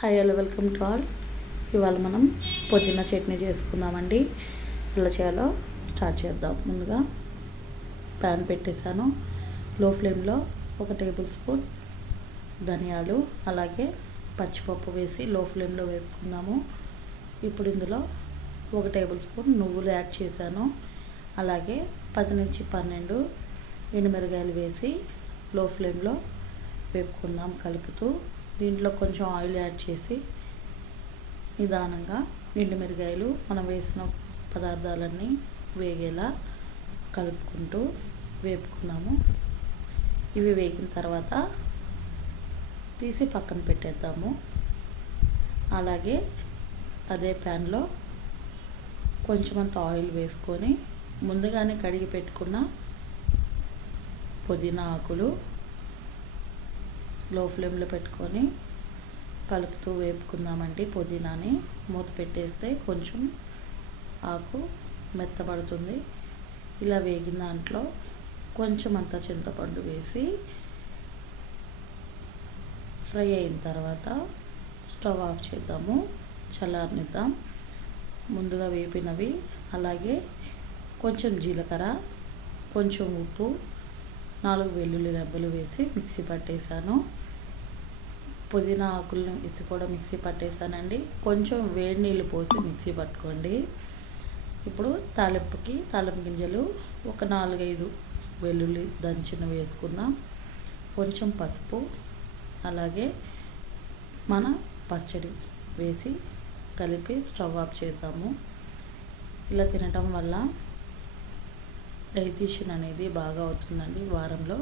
Hi hello welcome to all ఇవాళ మనం పుదీనా చట్నీ చేసుకుందామండి. ఎలా చేయాలో స్టార్ట్ చేద్దాం. ముందుగా ప్యాన్ పెట్టేశాను. లో ఫ్లేమ్లో ఒక టేబుల్ స్పూన్ ధనియాలు అలాగే పచ్చిపప్పు వేసి లో ఫ్లేమ్లో వేపుకుందాము. ఇప్పుడు ఇందులో ఒక టేబుల్ స్పూన్ నువ్వులు యాడ్ చేశాను. అలాగే పది నుంచి పన్నెండు ఎండుమిరగాయలు వేసి లో ఫ్లేమ్లో వేపుకుందాం కలుపుతూ. దీంట్లో కొంచెం ఆయిల్ యాడ్ చేసి నిదానంగా ఎండుమిరగాయలు మనం వేసిన పదార్థాలన్నీ వేగేలా కలుపుకుంటూ వేపుకున్నాము ఇవి వేగిన తర్వాత తీసి పక్కన పెట్టేద్దాము. అలాగే అదే ప్యాన్లో కొంచెమంత ఆయిల్ వేసుకొని ముందుగానే కడిగి పెట్టుకున్న పుదీనా ఆకులు లో ఫ్లేమ్లో పెట్టుకొని కలుపుతూ వేపుకుందామండి పుదీనాని. మూత పెట్టేస్తే కొంచెం ఆకు మెత్తబడుతుంది. ఇలా వేగిన దాంట్లో కొంచెం అంత చింతపండు వేసి ఫ్రై అయిన తర్వాత స్టవ్ ఆఫ్ చేద్దాము. చల్లారనిద్దాం. ముందుగా వేపినవి అలాగే కొంచెం జీలకర్ర కొంచెం ఉప్పు నాలుగు వెల్లుల్లి రెబ్బలు వేసి మిక్సీ పట్టేశాను. పుదీనా ఆకులను ఇసి కూడా మిక్సీ పట్టేశానండి. కొంచెం వేడి నీళ్ళు పోసి మిక్సీ పట్టుకోండి. ఇప్పుడు తాలింపుకి తాలింపు గింజలు ఒక నాలుగైదు వెల్లుల్లి దంచిన వేసుకుందాం. కొంచెం పసుపు అలాగే మన పచ్చడి వేసి కలిపి స్టవ్ ఆఫ్ చేద్దాము. ఇలా తినటం వల్ల డైజెషన్ అనేది బాగా అవుతుందండి. వారంలో